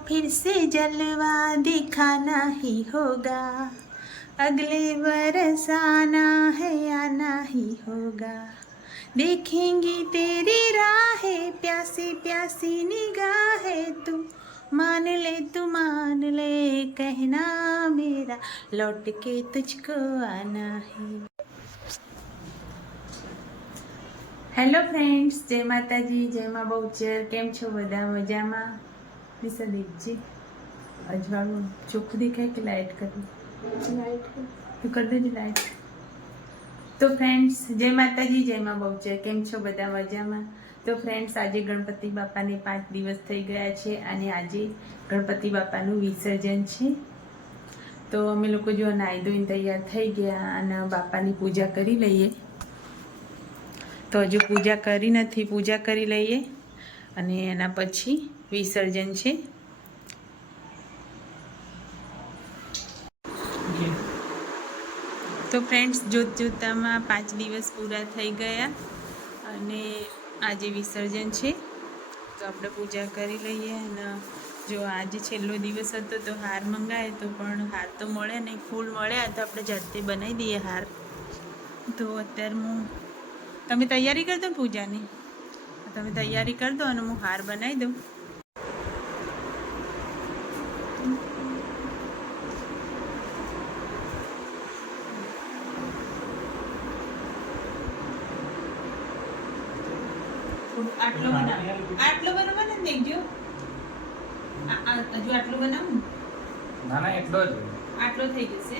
फिर से जलवा दिखाना ही होगा, अगले बरस आना है आना ही होगा, देखेंगी तेरी राहें प्यासी प्यासी निगाहें, तू मान ले कहना मेरा लौट के तुझको आना है। હેલો ફ્રેન્ડ્સ, જય માતાજી, જય મા બહુચર. કેમ છો બધા? મજામાં? દિશા દેખજી, અજવાળું ચોખ્ખું દેખાય કે લાઇટ કરવું? લાઇટ તો કરી દેજો લાઇટ. તો ફ્રેન્ડ્સ, જય માતાજી, જય મા બહુચર. કેમ છો બધા? મજામાં? તો ફ્રેન્ડ્સ, આજે ગણપતિ બાપાને 5 દિવસ થઈ ગયા છે અને આજે ગણપતિ બાપાનું વિસર્જન છે. તો અમે લોકો જો નાહી ધોઈને તૈયાર થઈ ગયા અને બાપાની પૂજા કરી લઈએ. તો હજુ પૂજા કરી નથી, પૂજા કરી લઈએ અને એના પછી વિસર્જન છે. તો ફ્રેન્ડ્સ, જોતજોતામાં 5 દિવસ પૂરા થઈ ગયા અને આજે વિસર્જન છે. તો આપણે પૂજા કરી લઈએ. અને જો આજે છેલ્લો દિવસ હતો તો હાર મંગાવે તો પણ હાર તો મળે નહીં, ફૂલ મળ્યા તો આપણે ઝડપી બનાવી દઈએ હાર. તો અત્યારે તમે તૈયારી કરી દો પૂજાની, તમે તૈયારી કરી દો અને હું હાર બનાવી દઉં. આટલો બનાવો ને દેખજો. હજુ આટલું બનાવું? ના ના, એટલો જ. આટલો થઈ જશે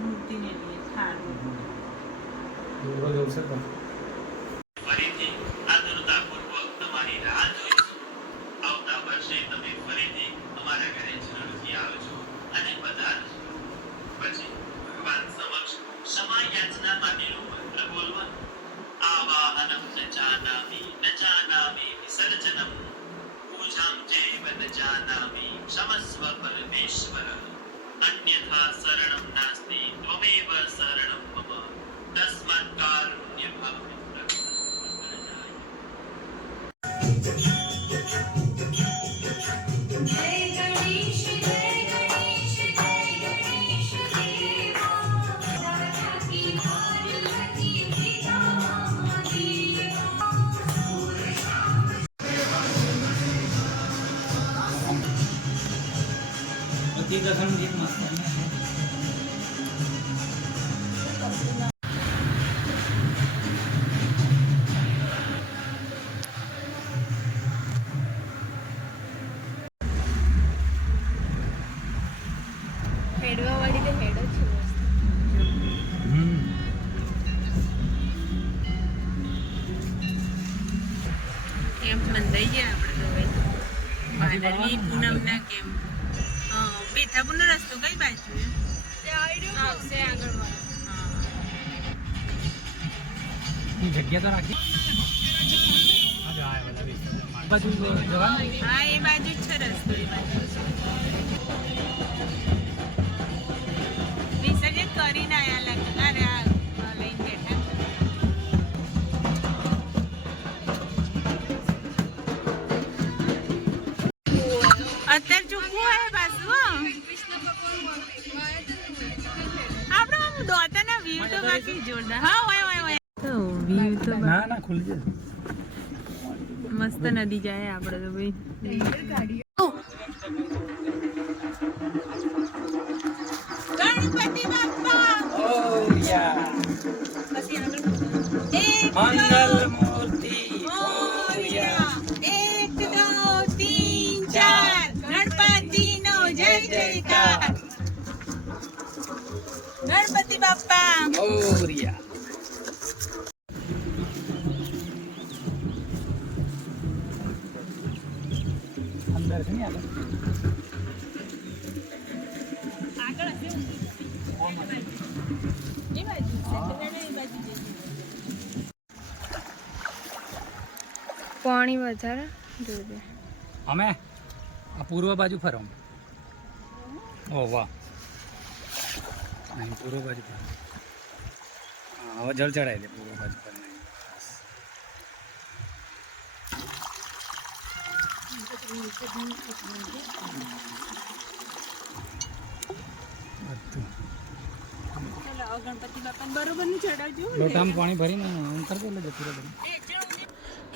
મૂર્તિને लिए. સારું. ફરીથી આતુરતાપૂર્વક તમારી રાહ જોઈશું. આવતા વર્ષે તમે ફરીથી અમારા ઘરે જરૂરથી આવજો અને પધારજો. પછી ભગવાન સમક્ષ ક્ષમા યાચના માટેનો મંત્ર બોલવાનો. આવાહનમ ન જાનામિ વિસર્જનમ પૂજામ ચૈવ ન જાનામિ ક્ષમસ્વ પરમેશ્વર, અન્યથા શરણમ નાસ્તિ ત્વમેવ શરણમ મમ, તસ્માત્ કારુણ્ય ભાવેન પ્રકૃતિમ. હેડવા વાળી તો હેડ જ છે. કેમ બંધાઈ ગયા આપણે તો ભાઈ ભાદરવી પૂનમના કેમ. બેઠાપુરનો રસ્તો કઈ બાજુ આવશે? આગળ જગ્યા તો રાખી. હા, એ બાજુ જ છે રસ્તો. એ બાજુ વિસર્જન કરીને આયા લાગે. અરે આ લઈને બેઠા. અત્યારે ચૂકવું હોય પાછું. આપણે આમ દોતાના વ્યૂ તો બાકી જોરદાર. હા, હોય તો વ્યૂ તો ના ના, ખુલી જાય. મસ્ત નદી જાય આપણે તો ભાઈ. ગણપતિ બાપ્પા ઓરિયા પછી આગળ મંગલ મૂર્તિ ઓરિયા 1 2 3 4 ગણપતિનો જય જયકાર. ગણપતિ બાપ્પા ઓરિયા. અંદર છે ને આગળ હશે. એ બાજુ પાણી વધારે જોજે. અમે આ પૂર્વ બાજુ ફરો. ઓ વાહ, અહીં પૂર્વ બાજુ ફરો. હા, હવે જળ ચડાવી દે પૂર્વ બાજુ ફરી. ગણપતિ બાપાને બરોબર નું ચડાવજો. લોટામાં પાણી ભરીને આમ કરી દે એટલે જતું રહે બધું.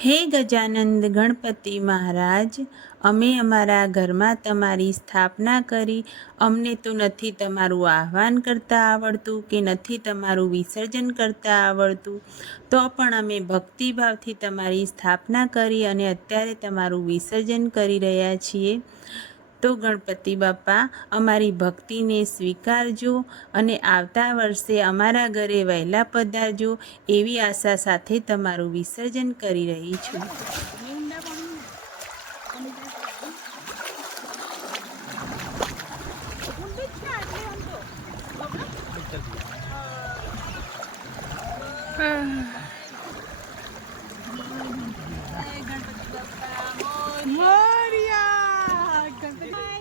હે ગજાનંદ ગણપતિ મહારાજ, અમે અમારા ઘરમાં તમારી સ્થાપના કરી. અમને તો નથી તમારું આહ્વાન કરતાં આવડતું કે નથી તમારું વિસર્જન કરતાં આવડતું, તો પણ અમે ભક્તિભાવથી તમારી સ્થાપના કરી અને અત્યારે તમારું વિસર્જન કરી રહ્યા છીએ. તો ગણપતિ બાપા, અમારી ભક્તિને સ્વીકારજો અને આવતા વર્ષે અમારા ઘરે વહેલા પધારજો એવી આશા સાથે તમારું વિસર્જન કરી રહી છું.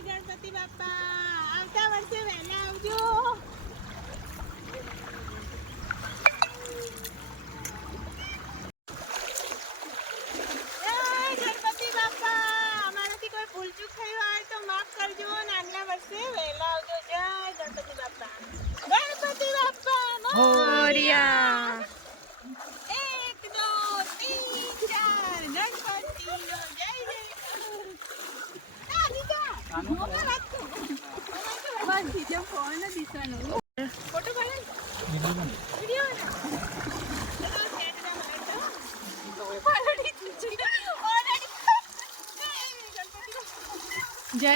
ગણપતિ બાપા, આવતા વર્ષે વહેલા આવજો. ગણપતિ બાપા, અમારાથી કોઈ ભૂલચૂક થઈ હોય તો માફ કરજો અને આગલા વર્ષે વહેલા આવજો. જય ગણપતિ બાપા. ગણપતિ બાપા મોરયા. 1 2 3 4 ગણપતિનો જય જય. ફોટો પાડે વિડિયો જય